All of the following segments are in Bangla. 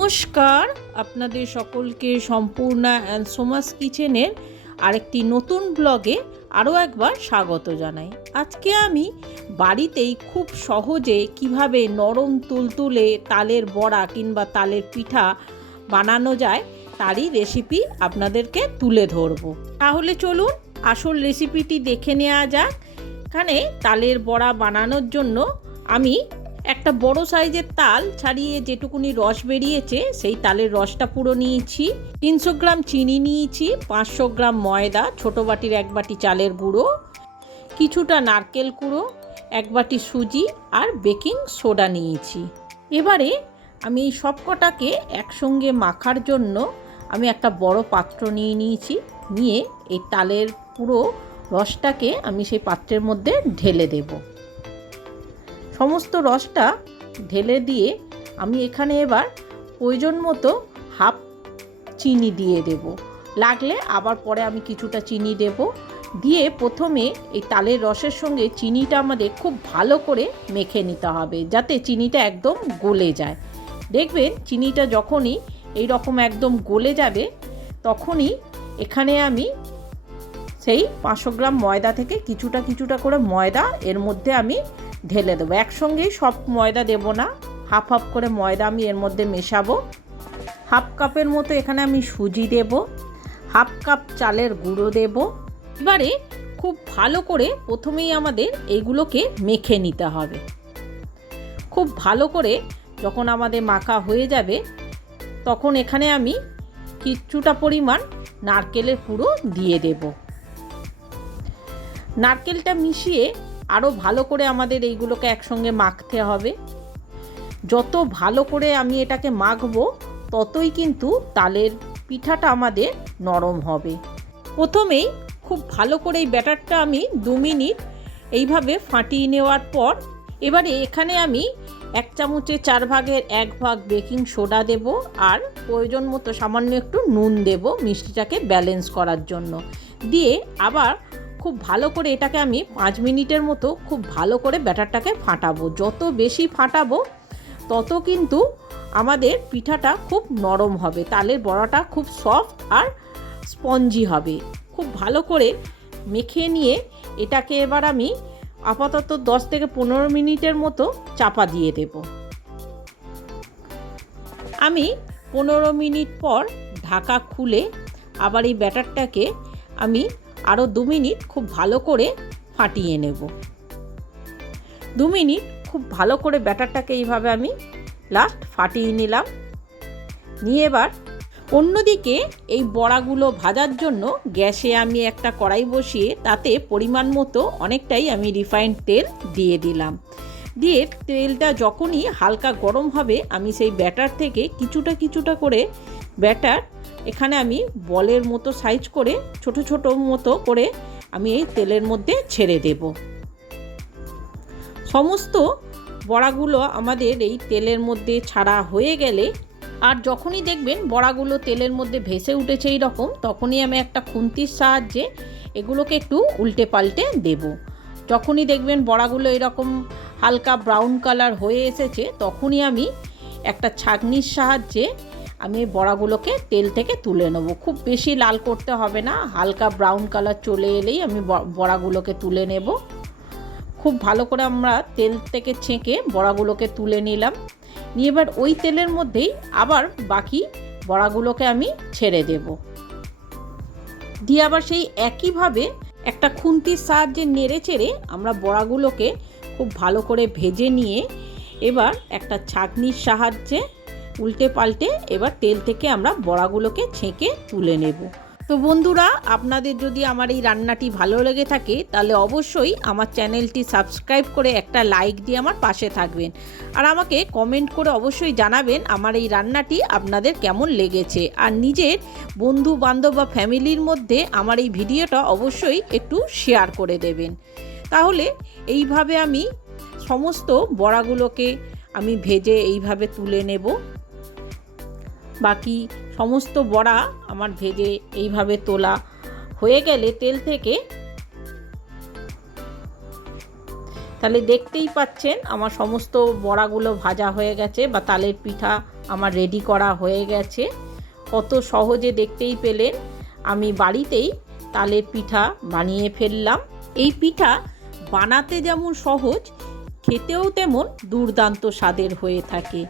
নমস্কার, আপনাদের সকলকে সম্পূর্ণা অ্যান্ড সোমাস কিচেনের আরেকটি নতুন ব্লগে আরও একবার স্বাগত জানাই। আজকে আমি বাড়িতেই খুব সহজে কিভাবে নরম তুলতুলে তালের বড়া কিংবা তালের পিঠা বানানো যায় তারই রেসিপি আপনাদেরকে তুলে ধরব। তাহলে চলুন আসল রেসিপিটি দেখে নেওয়া যাক। এখানে তালের বড়া বানানোর জন্য আমি একটা বড় সাইজের তাল ছাড়িয়ে যেটুকুনি রস বেরিয়েছে সেই তালের রসটা পুরো নিয়েছি। 300 গ্রাম চিনি নিয়েছি, 500 গ্রাম ময়দা, ছোটো বাটির 1 বাটি চালের গুঁড়ো, কিছুটা নারকেল কুড়ো, 1 বাটি সুজি আর বেকিং সোডা নিয়েছি। এবারে আমি এই সব কটাকে একসঙ্গে মাখার জন্য আমি একটা বড় পাত্র নিয়েছি। নিয়ে এই তালের পুরো রসটাকে আমি সেই পাত্রের মধ্যে ঢেলে দেব। সমস্ত রসটা ঢেলে দিয়ে আমি এখানে এবার প্রয়োজন মতো হাফ চিনি দিয়ে দেব। লাগলে আবার পরে আমি কিছুটা চিনি দেব। দিয়ে প্রথমে এই তালের রসের সঙ্গে চিনিটা আমাদের খুব ভালো করে মেখে নিতে হবে, যাতে চিনিটা একদম গলে যায়। দেখবেন চিনিটা যখনই এই রকম একদম গলে যাবে তখনই এখানে আমি সেই 500 গ্রাম ময়দা থেকে কিছুটা করে ময়দা এর মধ্যে আমি ঢেলে দেবো। একসঙ্গেই সব ময়দা দেব না, হাফ হাফ করে ময়দা আমি এর মধ্যে মেশাবো। হাফ কাপের মতো এখানে আমি সুজি দেব, হাফ কাপ চালের গুঁড়ো দেব। এবারে খুব ভালো করে প্রথমেই আমাদের এইগুলোকে মেখে নিতে হবে। খুব ভালো করে যখন আমাদের মাখা হয়ে যাবে তখন এখানে আমি কিছুটা পরিমাণ নারকেলের পুরো দিয়ে দেব। নারকেলটা মিশিয়ে আরও ভালো করে আমাদের এইগুলোকে একসঙ্গে মাখতে হবে। যত ভালো করে আমি এটাকে মাখবো ততই কিন্তু তালের পিঠাটা আমাদের নরম হবে। প্রথমেই খুব ভালো করে এই ব্যাটারটা আমি 2 মিনিট এইভাবে ফাটিয়ে নেওয়ার পর এবারে এখানে আমি 1 চামচে 4 ভাগের 1 ভাগ বেকিং সোডা দেব আর প্রয়োজন মতো সামান্য একটু নুন দেব মিষ্টিটাকে ব্যালেন্স করার জন্য। দিয়ে আবার খুব ভালো করে এটাকে আমি 5 মিনিটের মতো খুব ভালো করে ব্যাটারটাকে ফাটাবো। যত বেশি ফাটাবো তত কিন্তু আমাদের পিঠাটা খুব নরম হবে, তালের বড়াটা খুব সফট আর স্পঞ্জি হবে। খুব ভালো করে মেখে নিয়ে এটাকে এবার আমি আপাতত 10 থেকে 15 মিনিটের মতো চাপা দিয়ে দেব। আমি 15 মিনিট পর ঢাকা খুলে আবার এই ব্যাটারটাকে আমি আরও 2 মিনিট খুব ভালো করে ফাটিয়ে নেব। 2 মিনিট খুব ভালো করে ব্যাটারটাকে এইভাবে আমি লাস্ট ফাটিয়ে নিলাম। নিয়ে এবার অন্যদিকে এই বড়াগুলো ভাজার জন্য গ্যাসে আমি একটা কড়াই বসিয়ে তাতে পরিমাণ মতো অনেকটাই আমি রিফাইন্ড তেল দিয়ে দিলাম। দিয়ে তেলটা যখনই হালকা গরম হবে আমি সেই ব্যাটার থেকে কিছুটা করে ব্যাটার এখানে আমি বলের মতো সাইজ করে ছোট মতো করে আমি এই তেলের মধ্যে ছেড়ে দেব। সমস্ত বড়াগুলো আমাদের এই তেলের মধ্যে ছাড়া হয়ে গেলে আর যখনই দেখবেন বড়াগুলো তেলের মধ্যে ভেসে উঠেছে এই রকম, তখনই আমি একটা খুন্তির সাহায্যে এগুলোকে একটু উল্টে পাল্টে দেব। যখনই দেখবেন বড়াগুলো এরকম হালকা ব্রাউন কালার হয়ে এসেছে তখনই আমি একটা ছাঁকনির সাহায্যে আমি বড়াগুলোকে তেল থেকে তুলে নেব। খুব বেশি লাল করতে হবে না, হালকা ব্রাউন কালার চলে এলেই আমি বড়াগুলোকে তুলে নেব। খুব ভালো করে আমরা তেল থেকে ছেঁকে বড়াগুলোকে তুলে নিলাম। নিয়ে এবার ওই তেলের মধ্যেই আবার বাকি বড়াগুলোকে আমি ছেড়ে দেব। দিয়ে আবার সেই একইভাবে একটা খুন্তির সাহায্যে নেড়ে চেড়ে আমরা বড়াগুলোকে খুব ভালো করে ভেজে নিয়ে এবার একটা ছাঁকনির সাহায্যে উল্টে পাল্টে এবার তেল থেকে আমরা বড়াগুলোকে ছেঁকে তুলে নেব। তো বন্ধুরা, আপনাদের যদি আমার এই রান্নাটি ভালো লেগে থাকে তাহলে অবশ্যই আমার চ্যানেলটি সাবস্ক্রাইব করে একটা লাইক দিয়ে আমার পাশে থাকবেন। আর আমাকে কমেন্ট করে অবশ্যই জানাবেন আমার এই রান্নাটি আপনাদের কেমন লেগেছে। আর নিজের বন্ধু বান্ধব বা ফ্যামিলির মধ্যে আমার এই ভিডিওটা অবশ্যই একটু শেয়ার করে দেবেন। তাহলে এইভাবে আমি সমস্ত বড়াগুলোকে আমি ভেজে এইভাবে তুলে নেব। বাকি সমস্ত বড়া আমার ভেজে এইভাবে তোলা হয়ে গেলে তেল থেকে তাহলে দেখতেই পাচ্ছেন আমার সমস্ত বড়াগুলো ভাজা হয়ে গেছে বা তালের পিঠা আমার রেডি করা হয়ে গেছে। কত সহজে দেখতেই পেলেন আমি বাড়িতেই তালের পিঠা বানিয়ে ফেললাম। এই পিঠা বানাতে যেমন সহজ, খেতেও তেমন দুর্দান্ত স্বাদের হয়ে থাকে।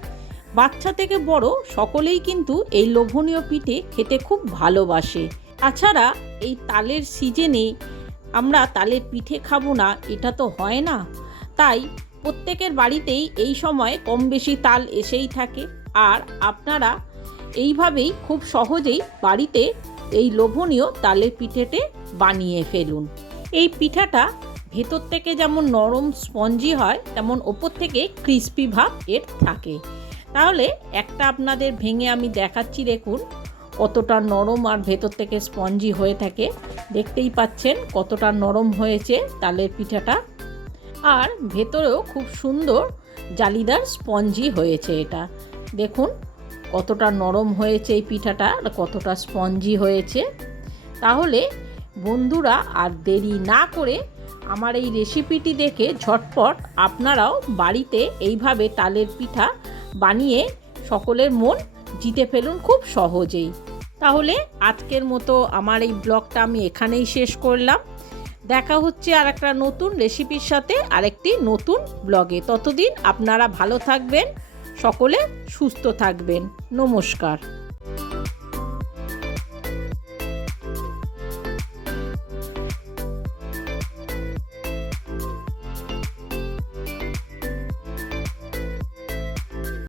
বাচ্চা থেকে বড় সকলেই কিন্তু এই লোভনীয় পিঠে খেতে খুব ভালোবাসে। তাছাড়া এই তালের সিজনে আমরা তালের পিঠে খাবো না এটা তো হয় না, তাই প্রত্যেকের বাড়িতেই এই সময় কম বেশি তাল এসেই থাকে। আর আপনারা এইভাবেই খুব সহজেই বাড়িতে এই লোভনীয় তালের পিঠেটে বানিয়ে ফেলুন। এই পিঠাটা ভেতর থেকে যেমন নরম স্পঞ্জি হয়, তেমন ওপর থেকে ক্রিস্পি ভাব এর থাকে। তাহলে একটা আপনাদের ভেঙে আমি দেখাচ্ছি, দেখুন কতটা নরম আর ভেতর থেকে স্পঞ্জি হয়ে থাকে। দেখতেই পাচ্ছেন কতটা নরম হয়েছে তালের পিঠাটা, আর ভেতরেও খুব সুন্দর জালিদার স্পঞ্জি হয়েছে। এটা দেখুন কতটা নরম হয়েছে এই পিঠাটা, আর কতটা স্পঞ্জি হয়েছে। তাহলে বন্ধুরা আর দেরি না করে আমার এই রেসিপিটি দেখে ঝটপট আপনারাও বাড়িতে এইভাবে তালের পিঠা বানিয়ে সকলের মন জিতে ফেলুন খুব সহজেই। তাহলে আজকের মতো আমার এই ব্লগটা আমি এখানেই শেষ করলাম। দেখা হচ্ছে আর একটা নতুন রেসিপির সাথে আরেকটি নতুন ব্লগে। ততদিন আপনারা ভালো থাকবেন, সকলে সুস্থ থাকবেন। নমস্কার।